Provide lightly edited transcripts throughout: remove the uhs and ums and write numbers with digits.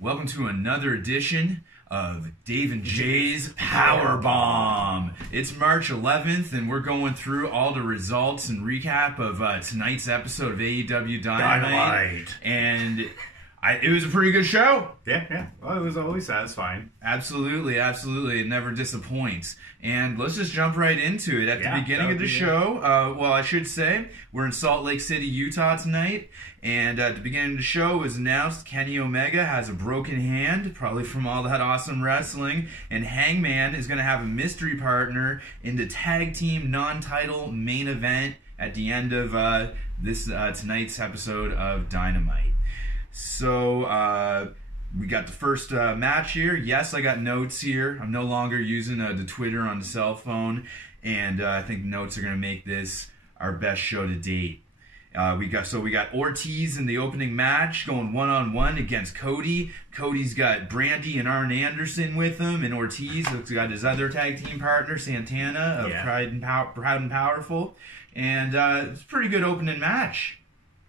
Welcome to another edition of Dave and Jay's PowerBomb. It's March 11th, and we're going through all the results and recap of tonight's episode of AEW Dynamite. And it was a pretty good show. Yeah. Well, it was always satisfying. Absolutely. It never disappoints. And let's just jump right into it. At the beginning of the show, well, I should say, we're in Salt Lake City, Utah tonight. And at the beginning of the show, it was announced Kenny Omega has a broken hand, probably from all that awesome wrestling. And Hangman is going to have a mystery partner in the tag team non-title main event at the end of tonight's episode of Dynamite. So, we got the first match here. Yes, I got notes here. I'm no longer using the Twitter on the cell phone. And I think notes are going to make this our best show to date. We got Ortiz in the opening match going one-on-one against Cody. Cody's got Brandy and Arn Anderson with him, and Ortiz has got his other tag team partner, Santana, of Proud and Powerful. And it's a pretty good opening match.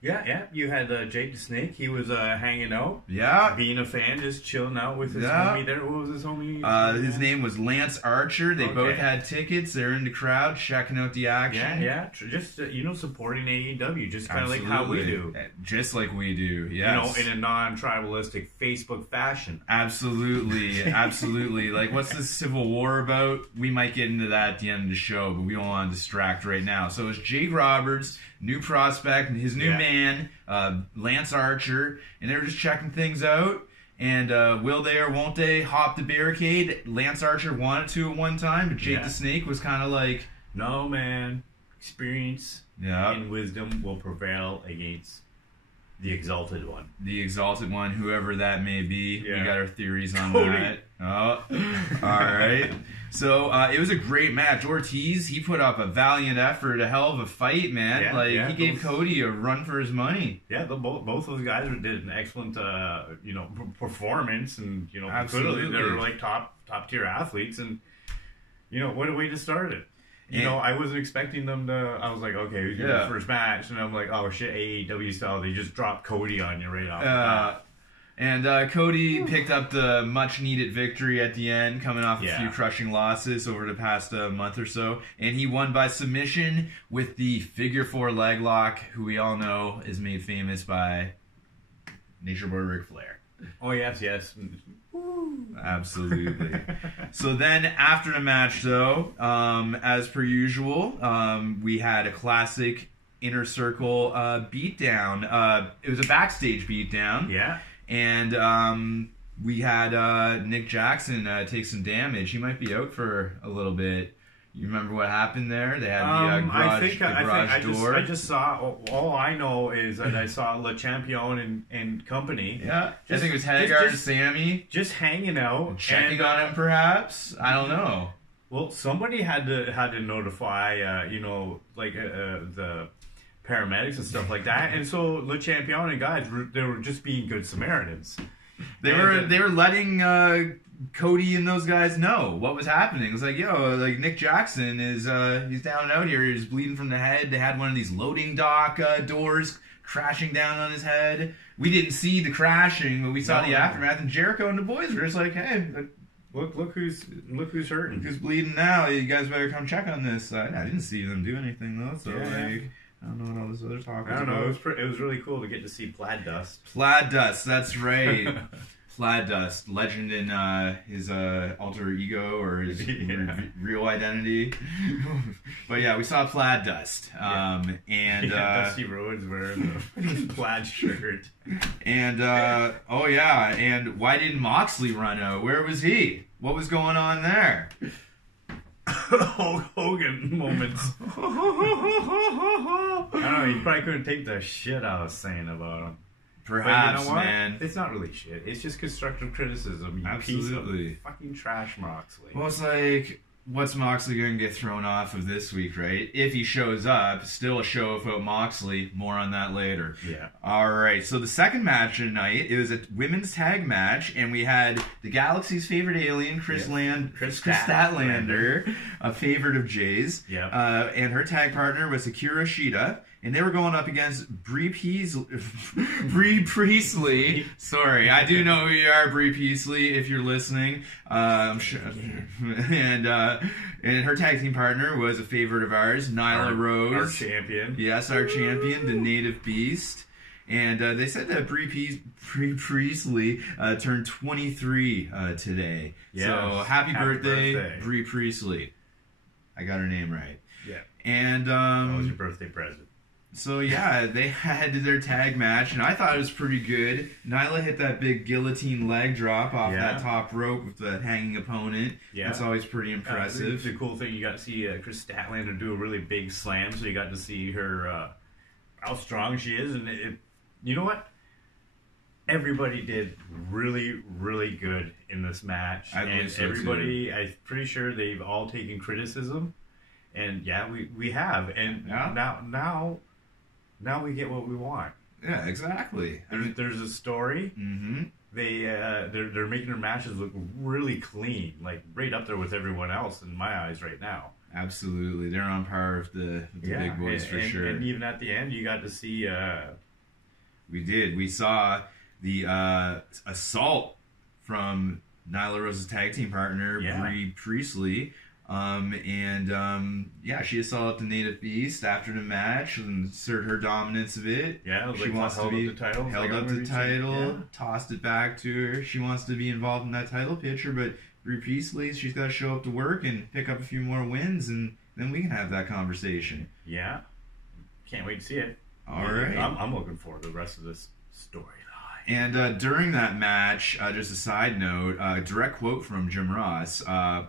Yeah. You had Jake the Snake. He was hanging out. Yeah. Being a fan, just chilling out with his homie there. What was his homie? His name was Lance Archer. They both had tickets. They're in the crowd, checking out the action. Yeah. Just, supporting AEW, just kind of like how we do. Just like we do, yes. In a non-tribalistic Facebook fashion. Absolutely. Like, what's this Civil War about? We might get into that at the end of the show, but we don't want to distract right now. So it's Jake Roberts, new prospect, and his new man, Lance Archer, and they were just checking things out. And will they or won't they hop the barricade? Lance Archer wanted to at one time, but Jake the Snake was kind of like, no, man. Experience and wisdom will prevail against the Exalted One. The Exalted One, whoever that may be. Yeah. We got our theories on Cody. that. Oh, all right. So it was a great match. Ortiz, he put up a valiant effort, a hell of a fight, man. He gave Cody a run for his money. Yeah, both those guys did an excellent, performance, and absolutely, they're like top tier athletes, and what a way to start it. I wasn't expecting them to. I was like, okay, who's the first match? And I'm like, oh shit, AEW style. They just dropped Cody on you right off the bat. And Cody picked up the much-needed victory at the end, coming off a few crushing losses over the past month or so. And he won by submission with the Figure 4 leg lock, who we all know is made famous by Nature Boy Ric Flair. Oh, yes. Absolutely. So then, after the match, though, as per usual, we had a classic Inner Circle beatdown. It was a backstage beatdown. Yeah. And we had Nick Jackson take some damage. He might be out for a little bit. You remember what happened there? They had the garage door. I just saw. All I know is that I saw Le Champion and company. Yeah, I think it was Hagar and Sammy just hanging out, checking on him. Perhaps, I don't know. Well, somebody had to notify. The paramedics and stuff like that, and so Le Champion and guys, they were just being good Samaritans. They were letting Cody and those guys know what was happening. It was like, Nick Jackson is he's down and out here. He's bleeding from the head. They had one of these loading dock doors crashing down on his head. We didn't see the crashing, but we saw the aftermath. And Jericho and the boys were just like, hey, look who's hurting. Who's bleeding now? You guys better come check on this. I didn't see them do anything though. So I don't know what all this other talk was about. I don't know. It was really cool to get to see Plaid Dust. Plaid Dust, that's right. Plaid Dust, legend in his alter ego or his real identity. But yeah, we saw Plaid Dust. And Dusty Rhodes wearing the plaid shirt. And and why didn't Moxley run out? Where was he? What was going on there? Hulk Hogan moments. I don't know, he probably couldn't take the shit I was saying about him. Perhaps, man. It's not really shit. It's just constructive criticism. You absolutely. Piece of fucking trash, Moxley. Well, it's like, what's Moxley going to get thrown off of this week, right? If he shows up, still a show about Moxley. More on that later. Yeah. All right. So the second match of the night, it was a women's tag match, and we had the Galaxy's favorite alien, Chris Statlander, a favorite of Jay's. Yep. And her tag partner was HIKARU, and they were going up against Bree Priestley. Sorry, I do know who you are, Bree Priestley, if you're listening. I'm sure. And her tag team partner was a favorite of ours, NYLA Rose. Our champion. Yes, our champion, the Native Beast. And they said that Bree Priestley turned 23 today. Yes. So happy birthday, Bree Priestley. I got her name right. Yeah. And that was your birthday present. So yeah, they had their tag match, and I thought it was pretty good. NYLA hit that big guillotine leg drop off that top rope with the hanging opponent. Yeah. That's always pretty impressive. The cool thing, you got to see Chris Statlander do a really big slam, so you got to see her, how strong she is, and you know what? Everybody did really, really good in this match. I believe so everybody, too. I'm pretty sure they've all taken criticism. And yeah, we have. And now we get what we want. Yeah, exactly. There's a story. Mm-hmm. They're making their matches look really clean, like right up there with everyone else in my eyes right now. Absolutely. They're on par with the big boys for sure. And even at the end, you got to see... We did. We saw the assault from Nyla Rose's tag team partner, Bree Priestley. She assaulted the Native Beast after the match and asserted her dominance of it. Yeah, she wants to be held up the title, tossed it back to her. She wants to be involved in that title picture, but Bree Priestley, she's got to show up to work and pick up a few more wins, and then we can have that conversation. Yeah, can't wait to see it. All right. I'm looking forward to the rest of this storyline. And during that match, just a side note, direct quote from Jim Ross,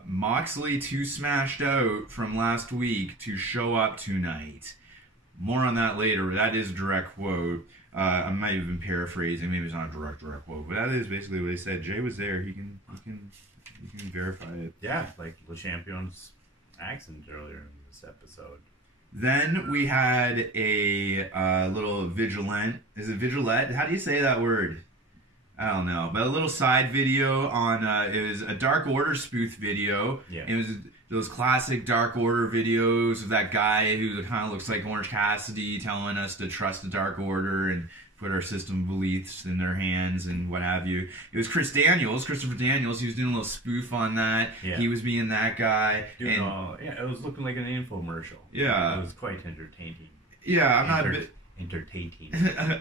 Moxley too smashed out from last week to show up tonight. More on that later. That is a direct quote. I might have been paraphrasing. Maybe it's not a direct quote, but that is basically what he said. Jay was there. He can verify it. Yeah, like Le Champion's accent earlier in this episode. Then we had a little vigilante. Is it vigilante? How do you say that word? I don't know. But a little side video on, it was a Dark Order spoof video. Yeah. It was those classic Dark Order videos of that guy who kind of looks like Orange Cassidy telling us to trust the Dark Order and put our system of beliefs in their hands and what have you. It was Christopher Daniels. He was doing a little spoof on that. Yeah. He was being that guy. It was looking like an infomercial. Yeah. It was quite entertaining. Yeah,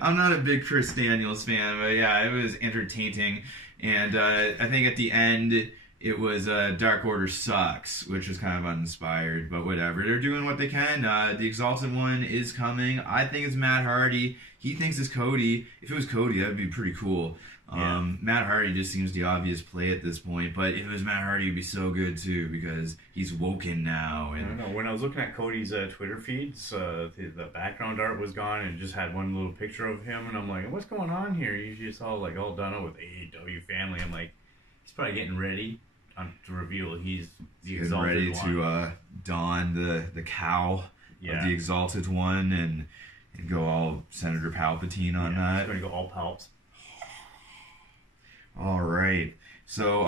I'm not a big Chris Daniels fan, but yeah, it was entertaining. And I think at the end, it was Dark Order sucks, which was kind of uninspired, but whatever. They're doing what they can. The Exalted One is coming. I think it's Matt Hardy. He thinks it's Cody. If it was Cody, that would be pretty cool. Matt Hardy just seems the obvious play at this point, but if it was Matt Hardy, it would be so good too, because he's woken now. And I don't know. When I was looking at Cody's Twitter feeds, the background art was gone and just had one little picture of him, and I'm like, what's going on here? You just all done up with AEW family. I'm like, he's probably getting ready to reveal he's the Exalted ready One. To don the cowl of the Exalted One and go all Senator Palpatine on that. He's going to go all Palps. All right. So,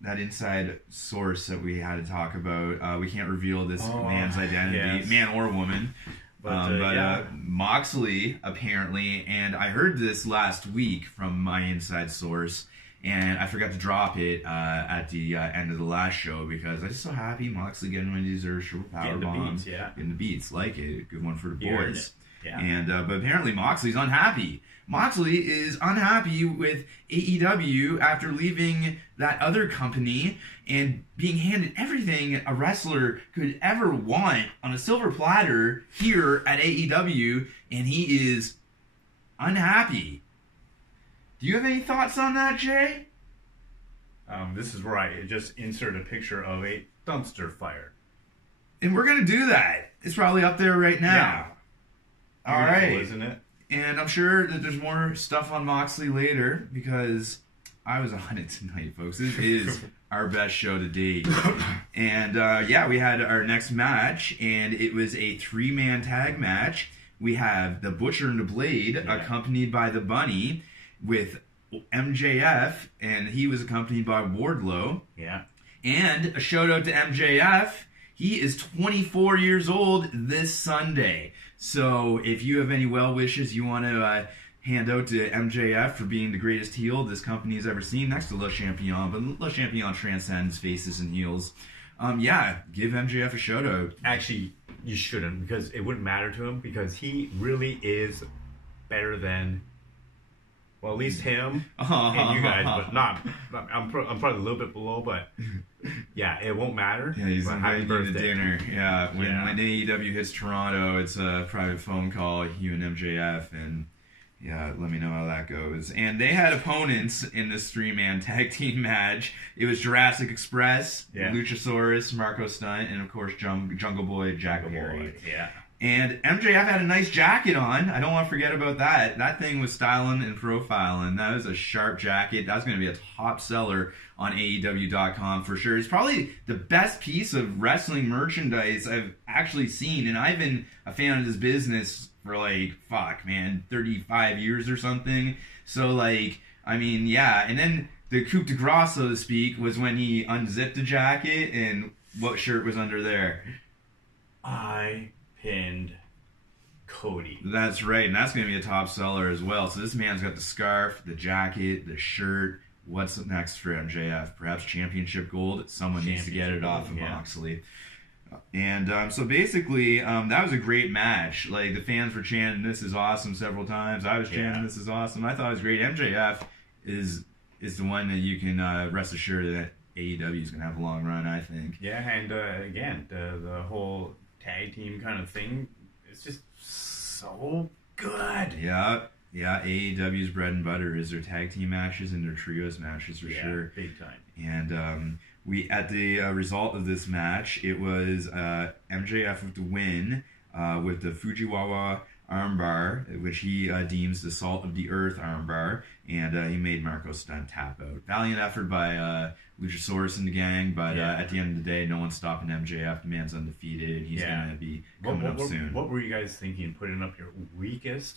that inside source that we had to talk about, we can't reveal this man's identity, man or woman. But Moxley, apparently, and I heard this last week from my inside source, and I forgot to drop it at the end of the last show because I'm just so happy Moxley getting when he deserves for PowerBomb. Getting the beats, like it. Good one for the boys. Yeah. And but apparently Moxley's unhappy. Moxley is unhappy with AEW after leaving that other company and being handed everything a wrestler could ever want on a silver platter here at AEW, and he is unhappy. Do you have any thoughts on that, Jay? This is where I just insert a picture of a dumpster fire. And we're going to do that. It's probably up there right now. Yeah. All right. Isn't it? And I'm sure that there's more stuff on Moxley later because I was on it tonight, folks. This is our best show to date. And, we had our next match, and it was a 3-man tag match. We have the Butcher and the Blade accompanied by the Bunny with MJF, and he was accompanied by Wardlow. Yeah. And a shout out to MJF. He is 24 years old this Sunday. So if you have any well wishes you want to hand out to MJF for being the greatest heel this company has ever seen, next to Le Champion, but Le Champion transcends faces and heels. Yeah, give MJF a shout out. Actually, you shouldn't, because it wouldn't matter to him, because he really is better than, well, at least him and you guys, but not. I'm probably a little bit below, but yeah, it won't matter. Yeah, he's inviting you to dinner. Yeah, when AEW hits Toronto, it's a private phone call, you and MJF, and yeah, let me know how that goes. And they had opponents in this 3-man tag team match. It was Jurassic Express, Luchasaurus, Marco Stunt, and of course Jungle Boy, Jack Perry. Yeah. And MJF had a nice jacket on. I don't want to forget about that. That thing was styling and profiling. That was a sharp jacket. That's going to be a top seller on AEW.com for sure. It's probably the best piece of wrestling merchandise I've actually seen. And I've been a fan of this business for 35 years or something. So I mean, yeah. And then the coup de grace, so to speak, was when he unzipped the jacket, and what shirt was under there? I pinned Cody. That's right, and that's going to be a top seller as well. So this man's got the scarf, the jacket, the shirt. What's next for MJF? Perhaps championship gold? Someone needs to get it off of Moxley. And so basically, that was a great match. Like, the fans were chanting, "This is awesome," several times. I was chanting, "This is awesome." I thought it was great. MJF is the one that you can rest assured that AEW is going to have a long run, I think. Yeah, and again, the whole tag team kind of thing, it's just so good. Yeah, AEW's bread and butter is their tag team matches and their trios matches for sure. Big time. And we, at the result of this match, it was MJF with the win with the Fujiwara armbar, which he deems the salt of the earth armbar, and he made Marco Stunt tap out. Valiant effort by Luchasaurus and the gang, but at the end of the day, no one's stopping MJF. The man's undefeated, and he's going to be coming up soon. What were you guys thinking, putting up your weakest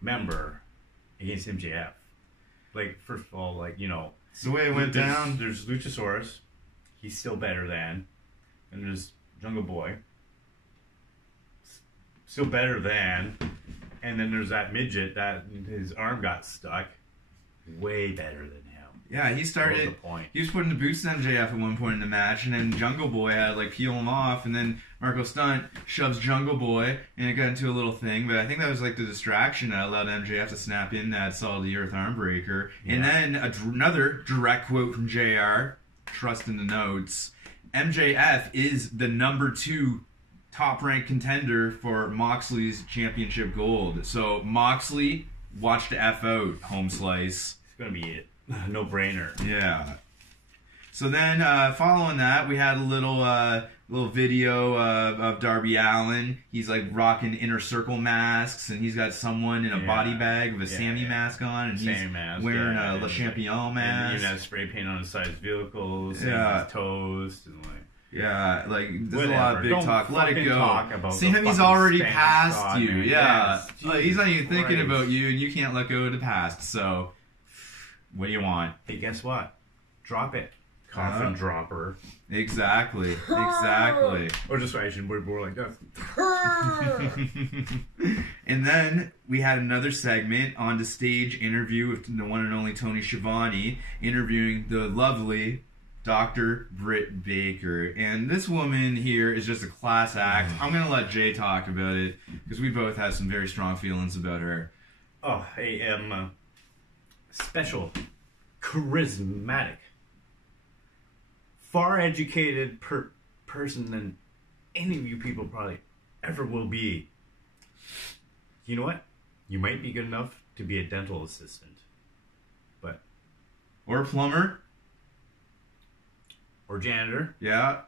member against MJF? First of all, it's the way it went down. There's Luchasaurus. He's still better than. And there's Jungle Boy. Still better than. And then there's that midget that his arm got stuck. Way better than him. Yeah, he started. What was the point? He was putting the boots on MJF at one point in the match, and then Jungle Boy had to peel him off, and then Marco Stunt shoves Jungle Boy, and it got into a little thing. But I think that was the distraction that allowed MJF to snap in that Salt of the Earth arm breaker. Yeah. And then another direct quote from JR, trust in the notes. MJF is the number 2 top-ranked contender for Moxley's championship gold. So Moxley, watch the F out, home slice. It's going to be it. No brainer. Yeah. So then, following that, we had a little video of Darby Allin. He's rocking inner circle masks, and he's got someone in a body bag with a Sammy mask on, and he's wearing a Le Champion mask. And he even has spray paint on his side vehicles, and his toes, and there's a lot of big talk. Let it go. See him, he's already past you. Yeah. He's not even thinking about you, and you can't let go of the past, so what do you want? Hey, guess what? Drop it. Coffin dropper. Exactly. Or just actually more like that. And then we had another segment on the stage interview with the one and only Tony Schiavone interviewing the lovely Dr. Britt Baker. And this woman here is just a class act. I'm going to let Jay talk about it because we both have some very strong feelings about her. Oh, I am special, charismatic, far educated person than any of you people probably ever will be. You know what? You might be good enough to be a dental assistant, but or a plumber, or janitor. Yeah,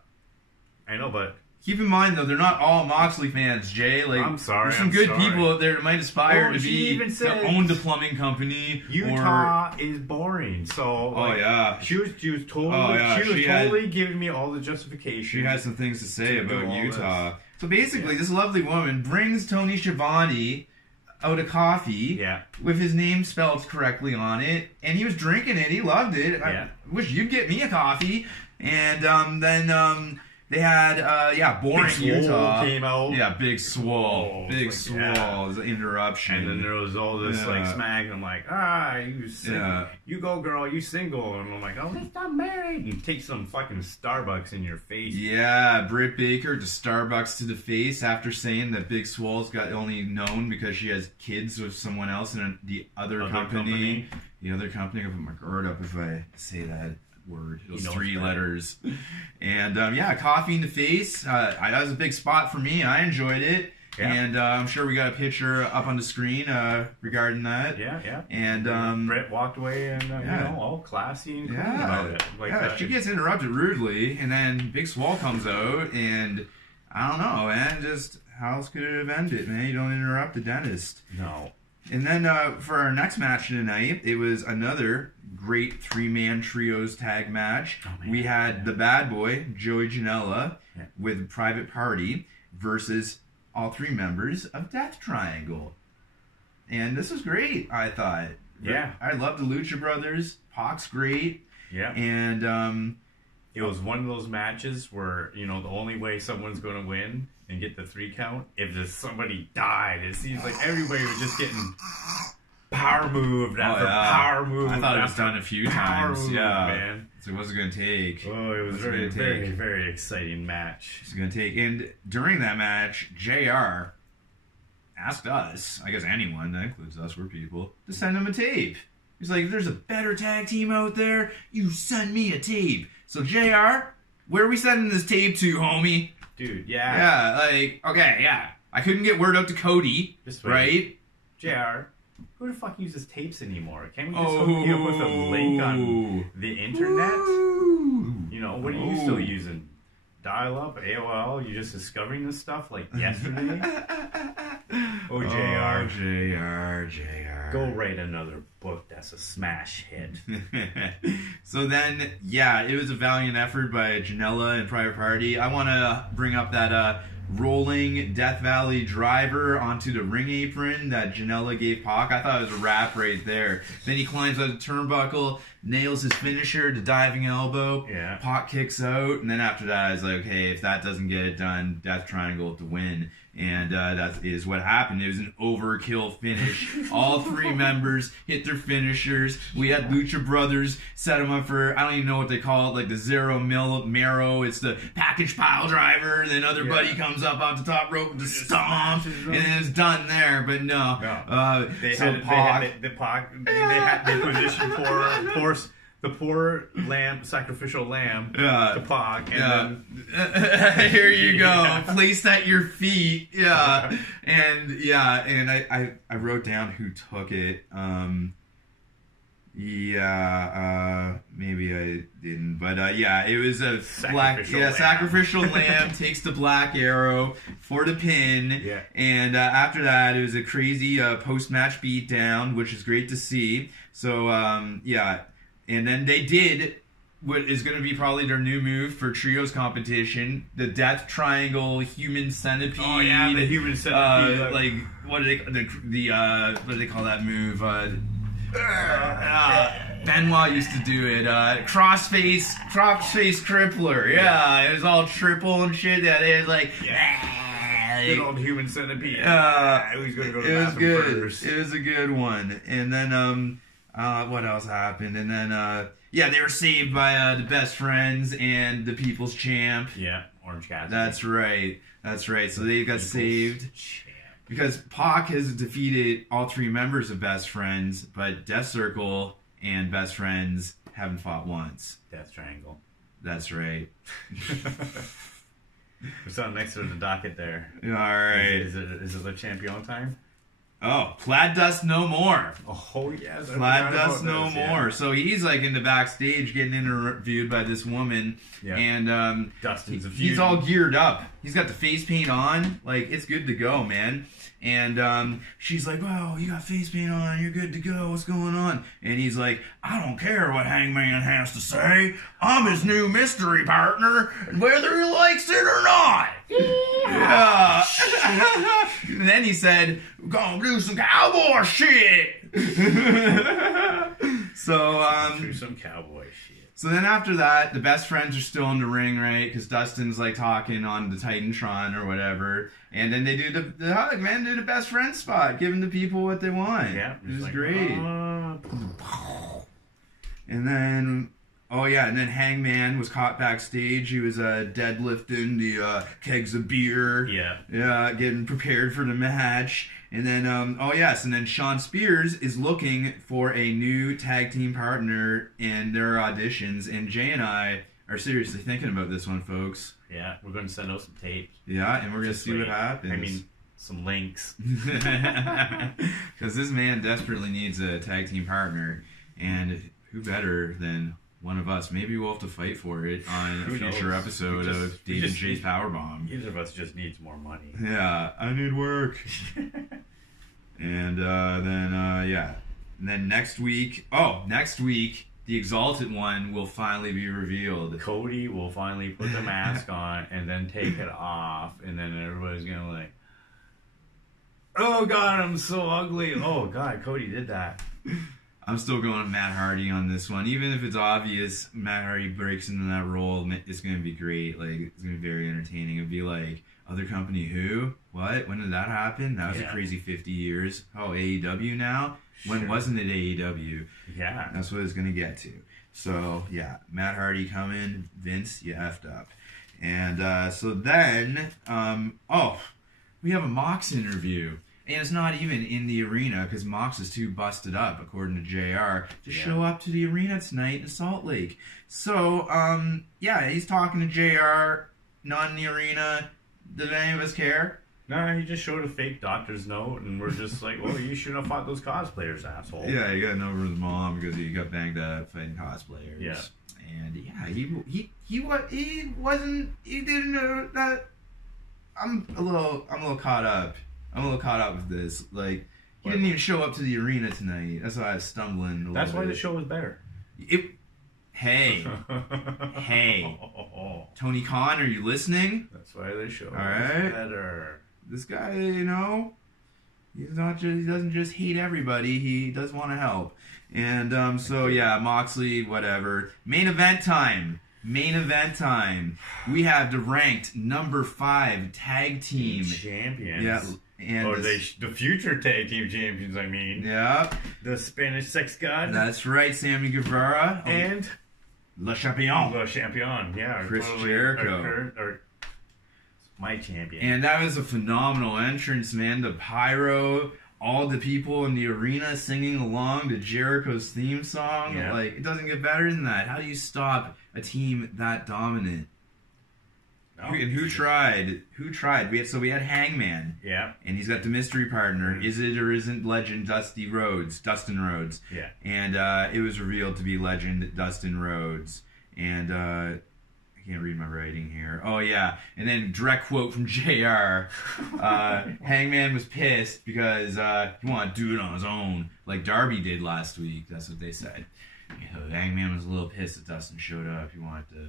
I know, but keep in mind, though, they're not all Moxley fans, Jay. I'm sorry. There's some good people out there that might aspire to own the plumbing company. Utah is boring, so she was totally giving me all the justification. She had some things to say about Utah. So basically, this lovely woman brings Tony Schiavone out a coffee with his name spelled correctly on it, and he was drinking it. He loved it. I wish you'd get me a coffee. And then They had, Boring Big Swole Utah came out. Yeah, Big Swole. Big Swole. Yeah. Was an interruption. And then there was all this, like, smack. And I'm like, you go, girl, you single. And I'm like, oh, let's not married. And take some fucking Starbucks in your face. Yeah, Britt Baker to Starbucks to the face after saying that Big Swole's got only known because she has kids with someone else in the other company. The other company. I'll put my guard up if I say that word. Those 3 letters. And coffee in the face. That was a big spot for me. I enjoyed it. Yeah. And I'm sure we got a picture up on the screen regarding that. Yeah. And Brett walked away and all classy and cool about it. Like she gets interrupted rudely, and then Big Swole comes out, and I don't know, man. Just how else could it have ended, man? You don't interrupt the dentist. No. And then for our next match tonight, it was another great 3-man trios tag match. We had the bad boy, Joey Janela, with Private Party versus all 3 members of Death Triangle. And this was great, I thought. Yeah. I love the Lucha Brothers. Pac's great. Yeah. And it was one of those matches where, the only way someone's going to win and get the 3 count if just somebody died. It seems like everybody was just getting power moved after power move. I thought it was done a few times. Move, man. So it wasn't going to take. Oh, it was very, very, very exciting match. It's going to take. And during that match, JR asked us, I guess anyone, that includes us, we're people, to send him a tape. He's like, if there's a better tag team out there, you send me a tape. So JR, where are we sending this tape to, homie? Dude, yeah. Yeah, I couldn't get word out to Cody, right? JR, who the fuck uses tapes anymore? Can't we just hook you up with a link on the internet? What are you still using? Dial-up, AOL? You just discovering this stuff like yesterday? JR. Go write another book that's a smash hit. So then, it was a valiant effort by Janela and Private Party. I want to bring up that rolling Death Valley driver onto the ring apron that Janela gave Pac. I thought it was a wrap right there. Then he climbs out the turnbuckle, nails his finisher, the diving elbow. Yeah. Pac kicks out, and then after that, I was like, okay, if that doesn't get it done, Death Triangle to win. And that is what happened. It was an overkill finish. All 3 members hit their finishers. We had Lucha Brothers set them up for, I don't even know what they call it, like the Zero Marrow. It's the package pile driver. Then other buddy comes up off the top rope with the stomp. And then it's done there. But no. They positioned for the poor lamb, sacrificial lamb, to Pac, and then here you go, placed at your feet, and I wrote down who took it. Maybe I didn't, but it was a sacrificial lamb takes the Black Arrow for the pin, and after that it was a crazy post-match beatdown, which is great to see. So and then they did what is going to be probably their new move for trios competition, the Death Triangle Human Centipede. Oh yeah, the Human Centipede. What do they call that move? Benoit used to do it. Crossface crippler. Yeah, it was all triple and shit. Yeah, they was like. Good old Human Centipede. Who's going to go to the bathroom first? It was a good one. And then what else happened? And then they were saved by the Best Friends and the People's Champ. Yeah, Orange Cassidy. That's right. So they got saved. Because Pac has defeated all 3 members of Best Friends, but Death Circle and Best Friends haven't fought once. Death Triangle. That's right. What's on next to the docket there? All right. Is it the champion time? Oh, Plaid Dust No More. Oh, yes. Plaid Dust No More. Yeah. So he's like in the backstage getting interviewed by this woman. Yeah. And Dustin's he's all geared up. He's got the face paint on. Like, it's good to go, man. And she's like, "Wow, you got face paint on. You're good to go. What's going on?" And he's like, "I don't care what Hangman has to say. I'm his new mystery partner, whether he likes it or not." Yeah. And then he said, "Gonna do some cowboy shit." So do some cowboy shit. So then after that, the best friends are still in the ring, right? Because Dustin's like talking on the Titantron or whatever. And then they do the hug, man. Do the best friend spot, giving the people what they want. Yeah. It was great. And then, and then Hangman was caught backstage. He was deadlifting the kegs of beer. Yeah. Yeah, getting prepared for the match. And then, and then Sean Spears is looking for a new tag team partner in their auditions. And Jay and I are seriously thinking about this one, folks. Yeah, we're going to send out some tapes. Yeah, and we're going to see what happens. I mean, some links. Because this man desperately needs a tag team partner. And who better than one of us? Maybe we'll have to fight for it on a future episode of Dave and Jay's PowerBomb. Either of us just needs more money. Yeah, I need work. And then next week, the Exalted One will finally be revealed. Cody will finally put the mask on and then take it off, and then everybody's gonna like, oh God, I'm so ugly. Oh God, Cody did that. I'm still going with Matt Hardy on this one. Even if it's obvious Matt Hardy breaks into that role, it's going to be great. Like, it's going to be very entertaining. It'll be like, other company who? What? When did that happen? That was a crazy 50 years. Oh, AEW now? When wasn't it AEW? Yeah. That's what it's going to get to. So, yeah, Matt Hardy coming. Vince, you effed up. And so then, we have a Mox interview. And it's not even in the arena because Mox is too busted up, according to JR, to show up to the arena tonight in Salt Lake. So, he's talking to JR, not in the arena. Does any of us care? No, he just showed a fake doctor's note, and we're just like, well, you shouldn't have fought those cosplayers, asshole. Yeah, he got in over his mom because he got banged up fighting cosplayers. Yeah. And, he didn't know that. I'm a little caught up. I'm a little caught up with this. Like, he didn't even show up to the arena tonight. That's why I was stumbling a little bit. That's why the show was better. Hey. Tony Khan, are you listening? That's why the show was better. This guy, he doesn't just hate everybody. He does want to help. And, Moxley, whatever. Main event time. We have the ranked number 5 tag team champions. Yeah. And the future tag team champions, I mean. Yeah. The Spanish sex god. That's right, Sammy Guevara. And Le Champion. Yeah. Chris Jericho. Or my champion. And that was a phenomenal entrance, man. The pyro, all the people in the arena singing along to Jericho's theme song. Yeah. Like, it doesn't get better than that. How do you stop a team that dominant? And who tried? We had Hangman. Yeah. And he's got the mystery partner. Is it or isn't legend Dustin Rhodes? Yeah. And it was revealed to be legend Dustin Rhodes. And I can't read my writing here. Oh, yeah. And then direct quote from JR. Hangman was pissed because he wanted to do it on his own, like Darby did last week. That's what they said. Hangman was a little pissed that Dustin showed up. He wanted to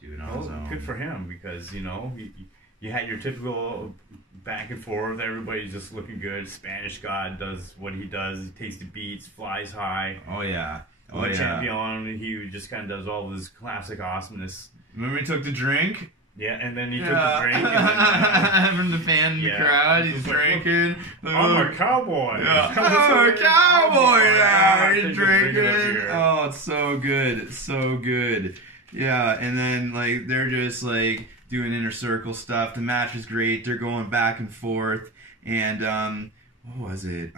do it on his own. Good for him because, you had your typical back and forth. Everybody's just looking good. Spanish God does what he does. He takes the beats, flies high. Oh, yeah. Champion, he just kind of does all of his classic awesomeness. Remember he took the drink? Yeah, and then he took the drink. And then, from the fan in the crowd, he's drinking. I'm a cowboy. Yeah. I'm a cowboy now. He's drinking. Oh, it's so good. It's so good. Yeah, and then, they're just, doing inner circle stuff. The match is great. They're going back and forth. And, what was it?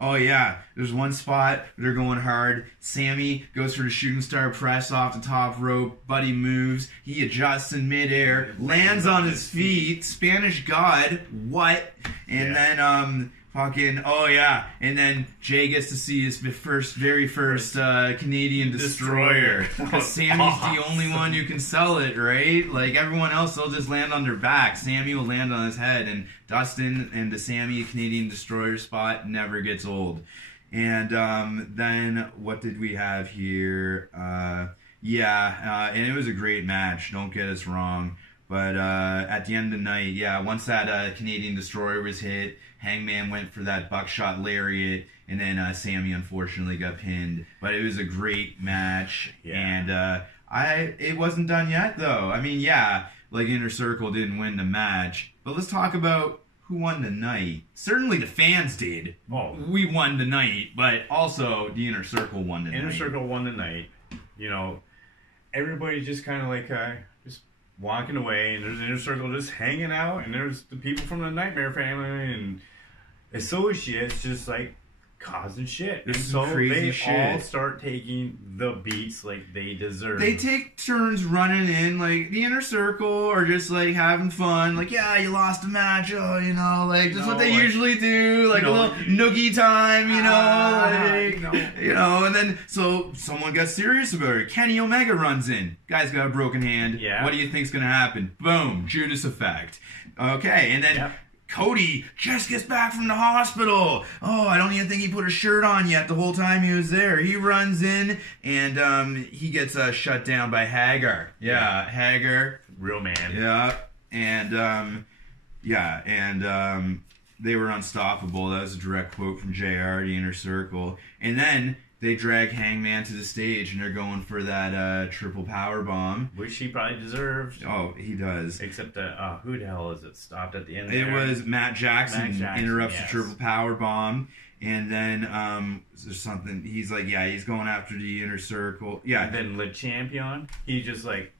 There's one spot where they're going hard. Sammy goes for the shooting star press off the top rope. Buddy moves. He adjusts in midair. Lands on his feet. Spanish God. What? And then, and then Jay gets to see his very first Canadian Destroyer. Because Sammy's the only one who can sell it, right? Like, everyone else, they'll just land on their back. Sammy will land on his head. And Dustin and the Sammy Canadian Destroyer spot never gets old. And then, what did we have here? And it was a great match. Don't get us wrong. But at the end of the night, yeah, once that Canadian Destroyer was hit, Hangman went for that buckshot lariat, and then Sammy unfortunately got pinned. But it was a great match, and it wasn't done yet, though. I mean, yeah, like Inner Circle didn't win the match, but let's talk about who won the night. Certainly the fans did. Oh. We won the night, but also the Inner Circle won the night. Inner Circle won the night. You know, everybody just kind of like just walking away, and there's Inner Circle just hanging out, and there's the people from the Nightmare family and associates just like causing shit. There's and some so crazy they shit. all start taking the beats like they deserve. They take turns running in, like the Inner Circle, or just like having fun. Like, yeah, you lost a match, oh, you know, like just what they usually do, like a little noogie time, you know, you know. And then so someone got serious about it. Kenny Omega runs in. Guy's got a broken hand. Yeah. What do you think's gonna happen? Boom, Judas effect. Okay, and then. Yep. Cody just gets back from the hospital. Oh, I don't even think he put a shirt on yet the whole time he was there. He runs in, and he gets shut down by Hagar. Yeah, Hagar. Real man. Yeah, and they were unstoppable. That was a direct quote from JR, the Inner Circle. And then they drag Hangman to the stage, and they're going for that triple power bomb, which he probably deserved. Oh, he does. Except who the hell is it? Stopped at the end. It was Matt Jackson interrupts the triple power bomb, and then there's something. He's like, yeah, he's going after the Inner Circle. Yeah, and then Le Champion, he just like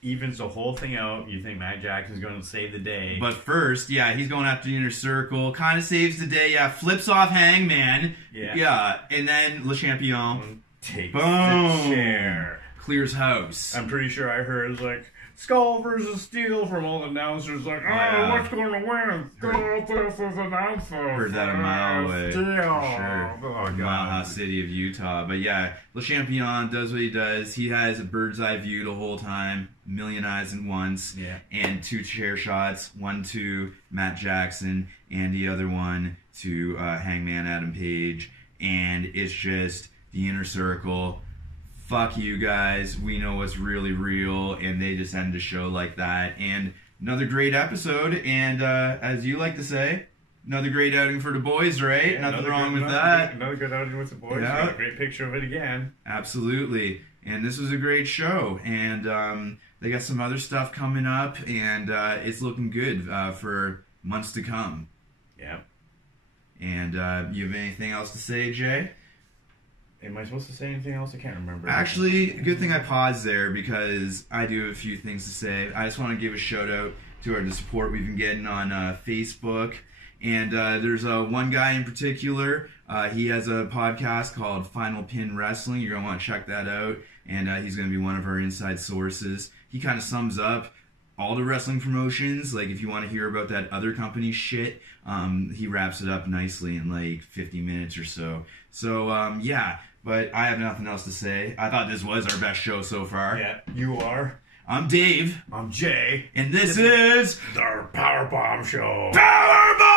evens the whole thing out. You think Matt Jackson's going to save the day. But first, yeah, he's going after the Inner Circle. Kind of saves the day. Yeah, flips off Hangman. Yeah. And then Le Champion takes the chair. Clears house. I'm pretty sure I heard it was like, Skull versus Steel from all the announcers. Like, what's going to win? Skull versus announcer. Heard that a mile away. Steel. For sure. Oh, God. Maha City of Utah. But yeah, Le Champion does what he does. He has a bird's eye view the whole time. A million eyes at once. Yeah. And 2 chair shots. One to Matt Jackson, and the other one to Hangman Adam Page. And it's just the Inner Circle. Fuck you guys, we know what's really real, and they just end the show like that. And another great episode, and as you like to say, another great outing for the boys, right? Yeah, nothing wrong with that. Another good outing with the boys. Yeah. Got a great picture of it again. Absolutely. And this was a great show, and they got some other stuff coming up, and it's looking good for months to come. Yeah. And you have anything else to say, Jay? Am I supposed to say anything else? I can't remember. Actually, good thing I paused there because I do have a few things to say. I just want to give a shout out to the support we've been getting on Facebook. And there's one guy in particular. He has a podcast called Final Pin Wrestling. You're going to want to check that out. And he's going to be one of our inside sources. He kind of sums up all the wrestling promotions. Like, if you want to hear about that other company's shit, he wraps it up nicely in like 50 minutes or so. So, yeah. But I have nothing else to say. I thought this was our best show so far. Yeah, you are. I'm Dave. I'm Jay. And this is the PowerBomb Show. PowerBomb!